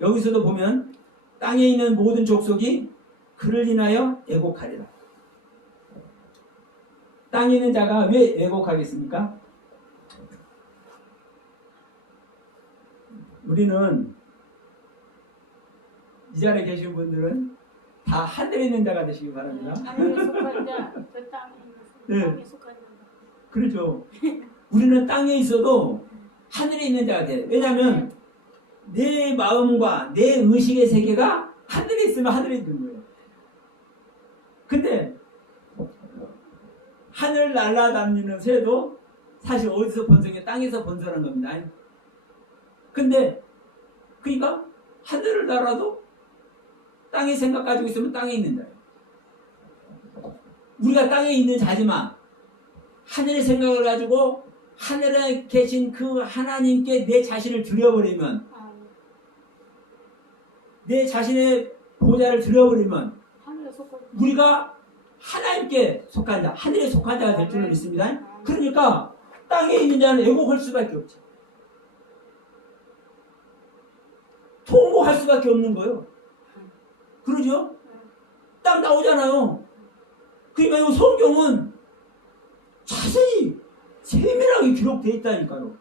여기서도 보면 땅에 있는 모든 족속이 그를 인하여 애곡하리라. 땅에 있는 자가 왜 애곡하겠습니까? 우리는 이 자리에 계신 분들은 다 하늘에 있는 자가 되시기 바랍니다. 하늘에 속한 자, 그 땅에 네. 땅에 속한 자. 그렇죠. 우리는 땅에 있어도 하늘에 있는 자가 돼요. 왜냐하면 내 마음과 내 의식의 세계가 하늘에 있으면 하늘에 있는 거예요. 근데 하늘 날아다니는 새도 사실 어디서 번성해? 땅에서 번성한 겁니다. 근데 그러니까 하늘을 날아도 땅의 생각 가지고 있으면 땅에 있는 자예요. 우리가 땅에 있는 자지만 하늘의 생각을 가지고 하늘에 계신 그 하나님께 내 자신을 드려버리면 내 자신의 보좌를 드려버리면 우리가 하나님께 속한 자, 하늘에 속한 자가 될 줄로 믿습니다. 그러니까 땅에 있는 자는 애곡할 수밖에 없죠. 통곡할 수밖에 없는 거예요. 그러죠? 딱 나오잖아요. 그러니까 이 성경은 자세히 세밀하게 기록되어 있다니까요.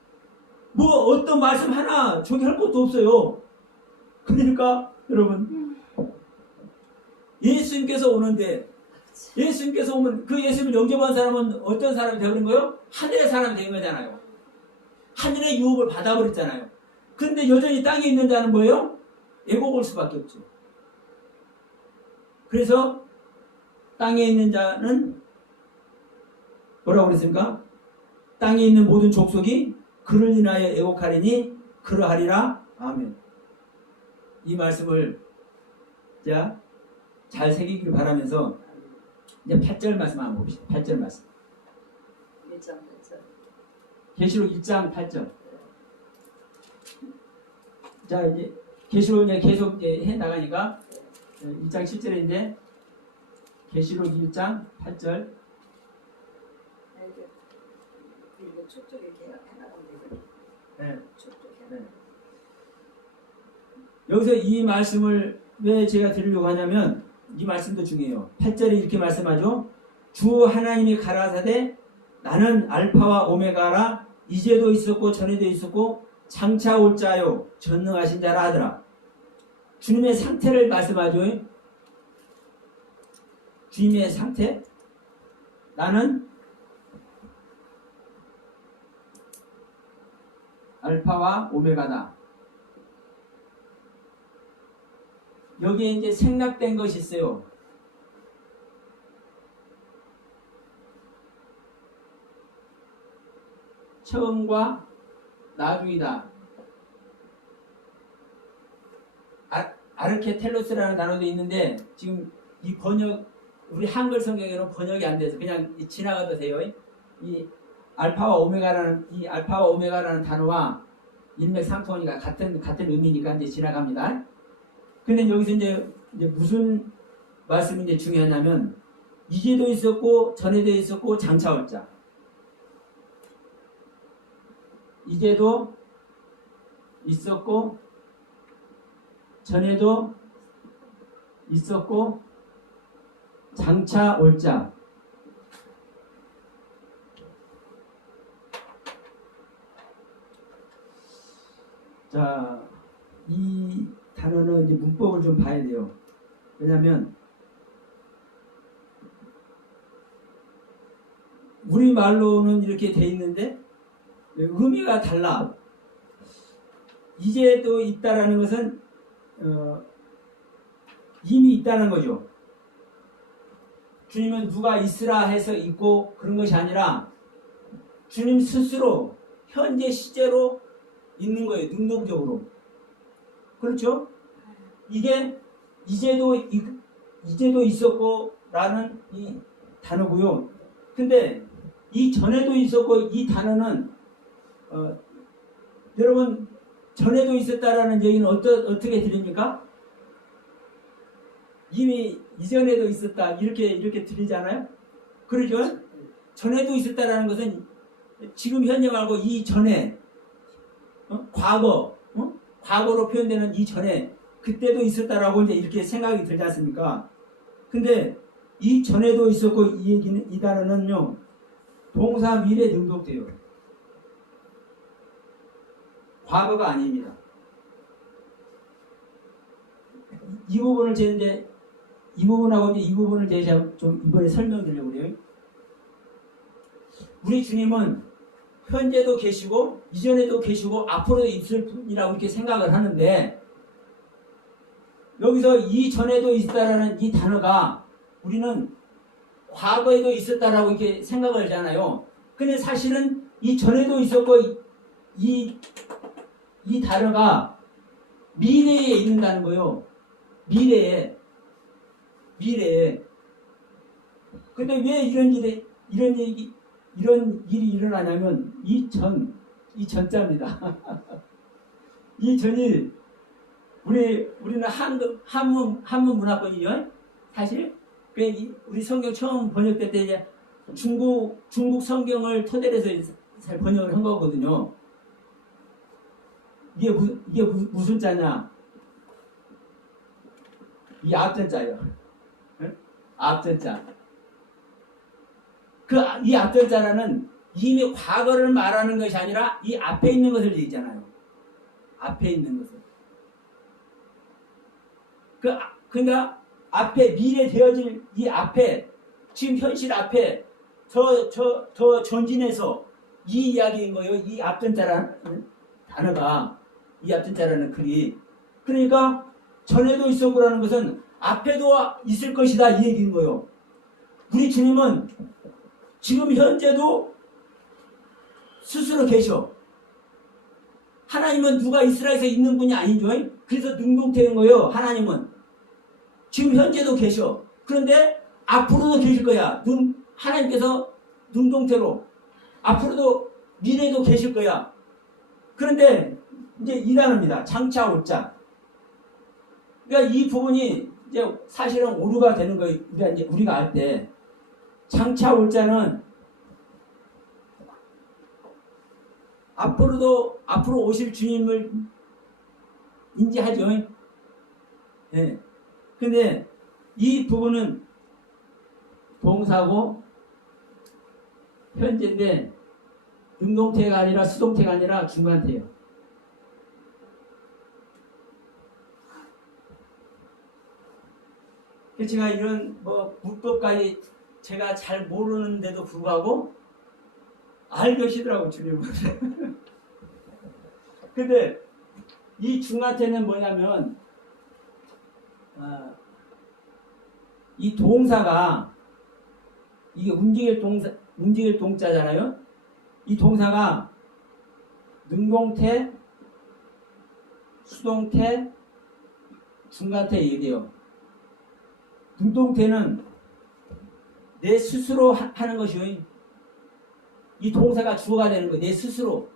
뭐 어떤 말씀 하나 저기 할 것도 없어요. 그러니까 여러분 예수님께서 오는데 예수님께서 오면 그 예수님을 영접한 사람은 어떤 사람이 되어버린 거예요? 하늘의 사람이 된 거잖아요. 하늘의 유업을 받아버렸잖아요. 근데 여전히 땅에 있는 자는 뭐예요? 애곡할 수밖에 없죠. 그래서 땅에 있는 자는 뭐라고 그랬습니까? 땅에 있는 모든 족속이 그를 인하여 애곡하리니 그러하리라. 아멘. 이 말씀을 자, 잘 새기기를 바라면서 이제 8절 말씀 한번 봅시다. 8절 말씀. 1장 8절. 계시록 1장 8절. 자, 이제 계시록 이제 계속 이제 해 나가니까 1장 7절에 이제 계시록 1장 8절. 이거 촉촉 이렇게 해나가면 되죠. 네. 촉촉 네. 해나가면. 여기서 이 말씀을 왜 제가 드리려고 하냐면 이 말씀도 중요해요. 8절에 이렇게 말씀하죠. 주 하나님이 가라사대 나는 알파와 오메가라 이제도 있었고 전에도 있었고 장차 올 자요 전능하신 자라 하더라. 주님의 상태를 말씀하죠. 주님의 상태. 나는 알파와 오메가다. 여기에 이제 생략된 것이 있어요. 처음과 나중이다. 아르케텔로스라는 단어도 있는데 지금 이 번역 우리 한글 성경에는 번역이 안 돼서 그냥 지나가도 돼요. 이 알파와 오메가라는 단어와 일맥상통하니까 같은 의미니까 이제 지나갑니다. 근데 여기서 이제 무슨 말씀이 이제 중요하냐면 이제도 있었고 전에도 있었고 장차 올 자. 이제도 있었고 전에도 있었고 장차 올 자. 자, 이 단어는 이제 문법을 좀 봐야 돼요. 왜냐하면 우리 말로는 이렇게 돼 있는데 의미가 달라. 이제도 있다라는 것은 이미 있다는 거죠. 주님은 누가 있으라 해서 있고 그런 것이 아니라 주님 스스로 현재 시제로 있는 거예요. 능동적으로. 그렇죠? 이게 이제도 있었고 라는 이 단어고요. 근데 이 전에도 있었고 이 단어는 여러분 전에도 있었다라는 얘기는 어떻게 들립니까? 이미 이전에도 있었다 이렇게 들리잖아요. 그러죠? 전에도 있었다라는 것은 지금 현재 말고 이전에 과거로 표현되는 이전에 그때도 있었다라고 이제 이렇게 생각이 들지 않습니까? 근데 이 전에도 있었고 이 얘기는 이 단어는요 동사 미래 능동태요. 과거가 아닙니다. 이 부분을 제가 이 부분하고 이제 이 부분을 제가 좀 이번에 설명드리려고 그래요. 우리 주님은 현재도 계시고 이전에도 계시고 앞으로도 있을 분이라고 이렇게 생각을 하는데 여기서 이전에도 있다라는 이 단어가 우리는 과거에도 있었다라고 이렇게 생각을 하잖아요. 근데 사실은 이전에도 있었고 이 단어가 미래에 있는다는 거예요. 미래에. 근데 왜 이런 일이 일어나냐면 이 전자입니다. 이 전이 우리는 한문 문화권이요. 사실 우리 성경 처음 번역될 때 이제 중국 성경을 토대로 해서 잘 번역을 한 거거든요. 이게 무슨 자냐? 이 앞전 자예요. 응? 앞전 자. 이 앞전 자라는 이미 과거를 말하는 것이 아니라 이 앞에 있는 것을 얘기잖아요. 앞에 있는 것을. 그러니까 앞에 미래 되어질 이 앞에 지금 현실 앞에 더 전진해서 이 이야기인 거예요. 이 앞전 자라는 단어가 이 앞전 자라는 글이. 그러니까 전에도 있었고라는 것은 앞에도 있을 것이다 이 얘기인 거예요. 우리 주님은 지금 현재도 스스로 계셔. 하나님은 누가 이스라엘에서 있는 분이 아니죠. 그래서 능동태인 거예요. 하나님은 지금 현재도 계셔. 그런데 앞으로도 계실 거야. 하나님께서 능동태로 앞으로도 미래도 계실 거야. 그런데 이제 이 단어입니다. 장차 올 자. 그러니까 이 부분이 이제 사실은 오류가 되는 거예요. 우리가 알 때 장차 올 자는 앞으로 오실 주님을 인지하죠. 예. 근데 이 부분은 동사고 현재인데 능동태가 아니라 수동태가 아니라 중간태예요. 제가 이런 문법까지 제가 잘 모르는데도 불구하고 알려시더라고 주님은. 근데 이 중간태는 뭐냐면 이 동사가 이게 움직일 동자잖아요. 이 동사가 능동태, 수동태, 중간태 얘기해요. 능동태는 내 스스로 하는 것이요. 이 동사가 주어가 되는 거예요. 내 스스로.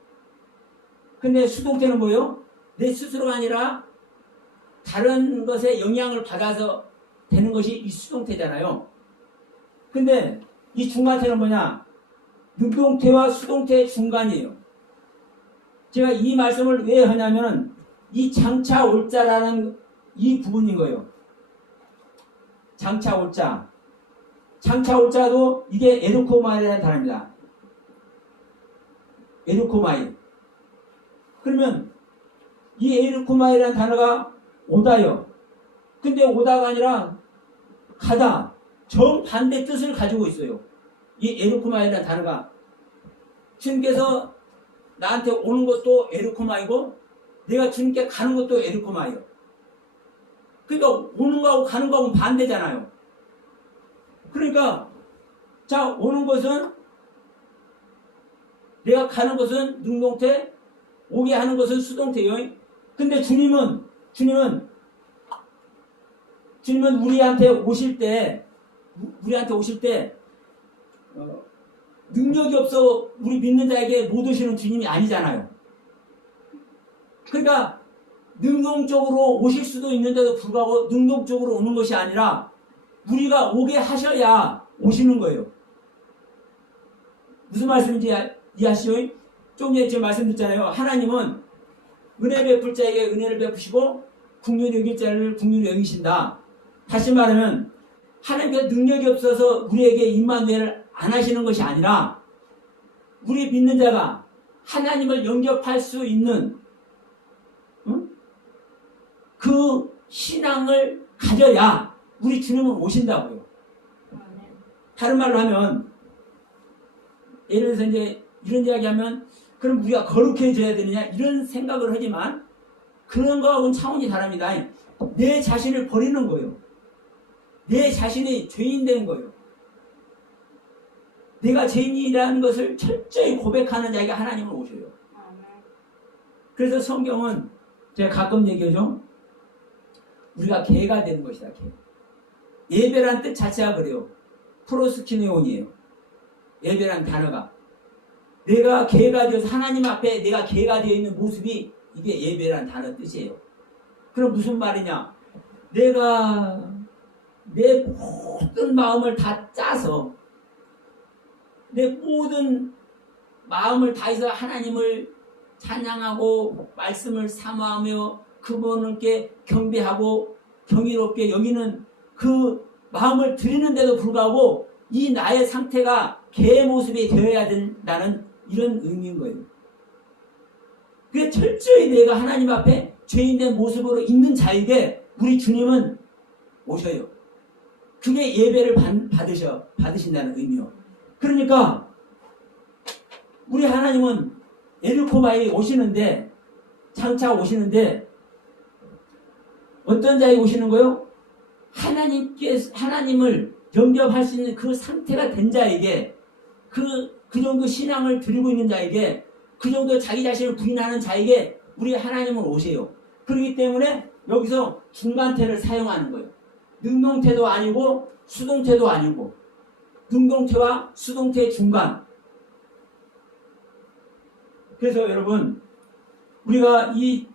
근데 수동태는 뭐예요? 내 스스로가 아니라 다른 것에 영향을 받아서 되는 것이 이 수동태잖아요. 근데 이 중간태는 뭐냐? 능동태와 수동태의 중간이에요. 제가 이 말씀을 왜 하냐면 이 장차 올 자라는 이 부분인 거예요. 장차 올 자. 장차 올 자도 이게 에르코마이라는 단어입니다. 에르코마이. 그러면 이 에르코마이라는 단어가 오다요. 근데 오다가 아니라 가다. 정반대 뜻을 가지고 있어요. 이 에르코마이라는 단어가. 주님께서 나한테 오는 것도 에르코마이고 내가 주님께 가는 것도 에르코마이요. 그러니까 오는 거하고 가는 거하고 반대잖아요. 그러니까 자 오는 것은 내가 가는 것은 능동태, 오게 하는 것은 수동태요. 근데 주님은 우리한테 오실 때 능력이 없어 우리 믿는 자에게 못 오시는 주님이 아니잖아요. 그러니까 능동적으로 오실 수도 있는데도 불구하고 능동적으로 오는 것이 아니라 우리가 오게 하셔야 오시는 거예요. 무슨 말씀인지 이해하시죠? 좀 전에 제가 말씀드렸잖아요. 하나님은 은혜 베풀 자에게 은혜를 베푸시고 긍휼히 여길 자를 긍휼히 여기신다. 다시 말하면 하나님께서 능력이 없어서 우리에게 임마누엘을 안 하시는 것이 아니라 우리 믿는 자가 하나님을 영접할 수 있는 그 신앙을 가져야 우리 주님은 오신다고요. 다른 말로 하면 예를 들어서 이제 이런 이야기 하면 그럼 우리가 거룩해져야 되느냐 이런 생각을 하지만 그런 거하고는 차원이 다릅니다. 내 자신을 버리는 거예요. 내 자신이 죄인 되는 거예요. 내가 죄인이라는 것을 철저히 고백하는 자에게 하나님은 오셔요. 그래서 성경은 제가 가끔 얘기하죠. 우리가 개가 되는 것이다. 개. 예배란 뜻 자체가 그래요. 프로스키네온이에요. 예배란 단어가. 내가 개가 되어서 하나님 앞에 내가 개가 되어 있는 모습이 이게 예배란 단어 뜻이에요. 그럼 무슨 말이냐? 내가 내 모든 마음을 다 짜서 내 모든 마음을 다해서 하나님을 찬양하고 말씀을 사모하며 그분께 경배하고 경이롭게 여기는 그 마음을 드리는데도 불구하고 이 나의 상태가 개의 모습이 되어야 된다는 이런 의미인 거예요. 그게 철저히 내가 하나님 앞에 죄인된 모습으로 있는 자에게 우리 주님은 오셔요. 그게 예배를 받으신다는 의미요. 그러니까 우리 하나님은 에르코바에 오시는데 장차 오시는데 어떤 자에 오시는 거요? 하나님을 영접할 수 있는 그 상태가 된 자에게 그 정도 신앙을 드리고 있는 자에게 그 정도 자기 자신을 부인하는 자에게 우리 하나님은 오세요. 그렇기 때문에 여기서 중간태를 사용하는 거예요. 능동태도 아니고 수동태도 아니고 능동태와 수동태의 중간. 그래서 여러분 우리가 이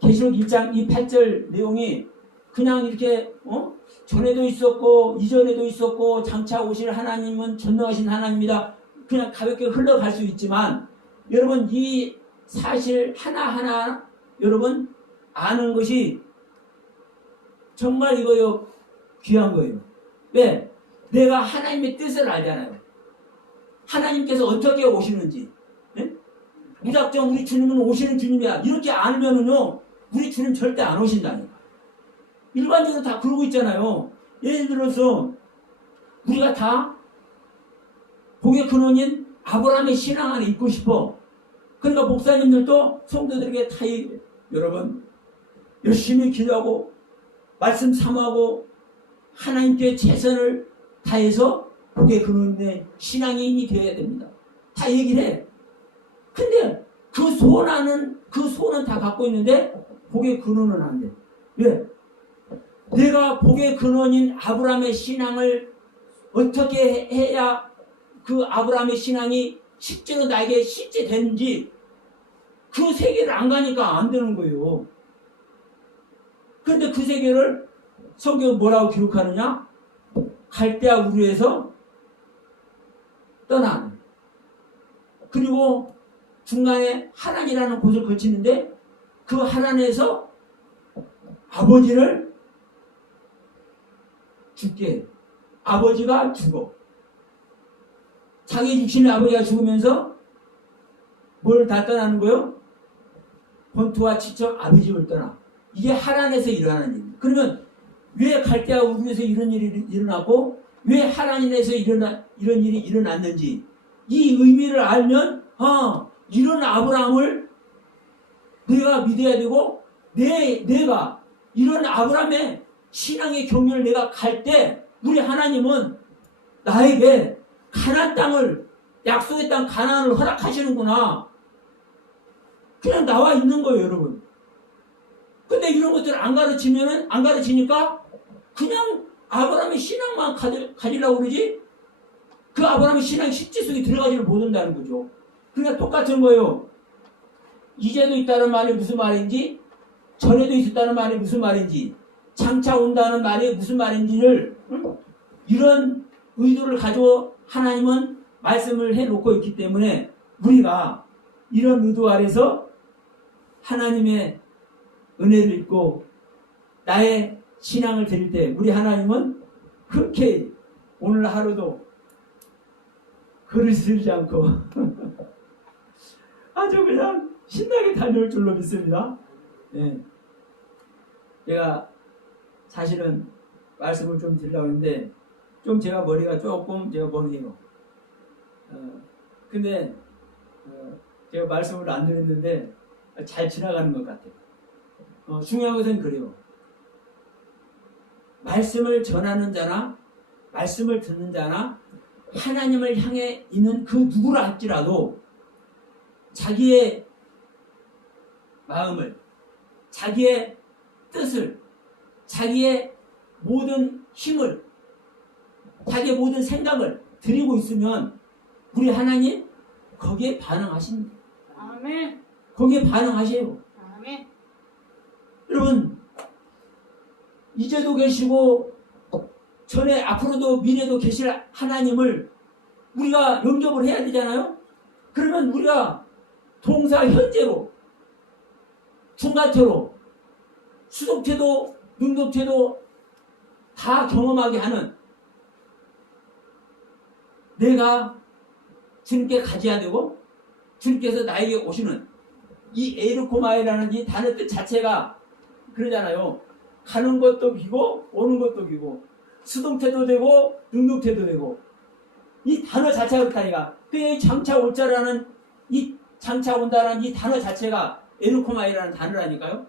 계시록 1장 이 8절 내용이 그냥 이렇게 전에도 있었고 이전에도 있었고 장차 오실 하나님은 전능하신 하나님이다. 그냥 가볍게 흘러갈 수 있지만 여러분 이 사실 하나하나 여러분 아는 것이 정말 이거요 귀한 거예요. 왜? 내가 하나님의 뜻을 알잖아요. 하나님께서 어떻게 오시는지. 네? 무작정 우리 주님은 오시는 주님이야. 이렇게 알면은요 우리 주님 절대 안 오신다니까. 일반적으로 다 그러고 있잖아요. 예를 들어서 우리가 다 복의 근원인 아브라함의 신앙 안에 있고 싶어. 그러니까 목사님들도 성도들에게 다 여러분 열심히 기도하고 말씀 사모하고 하나님께 최선을 다해서 복의 근원의 신앙인이 되어야 됩니다. 다 얘기를 해. 근데 그 소원은 다 갖고 있는데 복의 근원은 안 돼. 왜? 내가 복의 근원인 아브라함의 신앙을 어떻게 해야 그 아브라함의 신앙이 실제로 나에게 실제 되는지 그 세계를 안 가니까 안 되는 거예요. 그런데 그 세계를 성경은 뭐라고 기록하느냐? 갈대아 우르에서 떠난 그리고 중간에 하란이라는 곳을 거치는데 그 하란에서 아버지를 죽게 해요. 아버지가 죽어. 자기 육신의 아버지가 죽으면서 뭘 다 떠나는 거요? 본토와 친척 아비 집을 떠나. 이게 하란에서 일어나는 일입니다. 그러면 왜 갈대아 우르에서 이런 일이 일어났고 왜 하란에서 이런 일이 일어났는지 이 의미를 알면 이런 아브라함을 내가 믿어야 되고 내가 이런 아브라함의 신앙의 경륜을 내가 갈 때 우리 하나님은 나에게 가나안 땅을 약속의 땅 가나안을 허락하시는구나. 그냥 나와 있는 거예요, 여러분. 근데 이런 것들을 안 가르치니까 그냥 아브라함의 신앙만 가지려고 그러지 그 아브라함의 신앙이 실제 속에 들어가지를 못한다는 거죠. 그러니까 똑같은 거예요. 이제도 있다는 말이 무슨 말인지 전에도 있었다는 말이 무슨 말인지 장차 온다는 말이 무슨 말인지를 이런 의도를 가지고 하나님은 말씀을 해놓고 있기 때문에 우리가 이런 의도 아래서 하나님의 은혜를 입고 나의 신앙을 드릴 때 우리 하나님은 그렇게 오늘 하루도 글을 쓰지 않고 아주 그냥 신나게 다녀올 줄로 믿습니다. 네. 제가 사실은 말씀을 좀 드리려고 했는데 좀 제가 머리가 조금 제가 멍해요. 근데 제가 말씀을 안 드렸는데 잘 지나가는 것 같아요. 중요한 것은 그래요. 말씀을 전하는 자나 말씀을 듣는 자나 하나님을 향해 있는 그 누구라 할지라도 자기의 마음을 자기의 뜻을 자기의 모든 힘을 자기의 모든 생각을 드리고 있으면 우리 하나님 거기에 반응하십니다. 아멘. 거기에 반응하세요. 아멘. 여러분 이제도 계시고 전에 앞으로도 미래도 계실 하나님을 우리가 영접을 해야 되잖아요. 그러면 우리가 동사 현재로, 중간태로, 수동태도 능동태도 다 경험하게 하는, 내가 주님께 가져야 되고 주님께서 나에게 오시는 이 에르코마이라는 이 단어 뜻 자체가 그러잖아요. 가는 것도 기고 오는 것도 기고 수동태도 되고 능동태도 되고, 이 단어 자체가 그렇다니까. 그 장차 올 자라는, 이 장차 온다라는 이 단어 자체가 에르코마이라는 단어라니까요.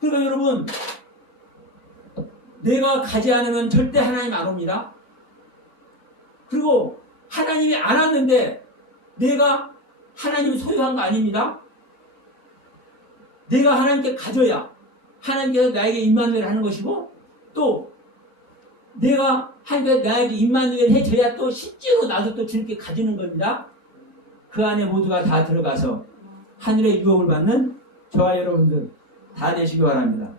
그러니까 여러분, 내가 가지 않으면 절대 하나님 안 옵니다. 그리고 하나님이 안 왔는데 내가 하나님 소유한 거 아닙니다. 내가 하나님께 가져야 하나님께서 나에게 임마누엘 하는 것이고, 또 내가 하나님께서 나에게 임마누엘 해줘야 또 실제로 나도 또 주님께 가지는 겁니다. 그 안에 모두가 다 들어가서 하늘의 유업을 받는 저와 여러분들 다 되시기 바랍니다.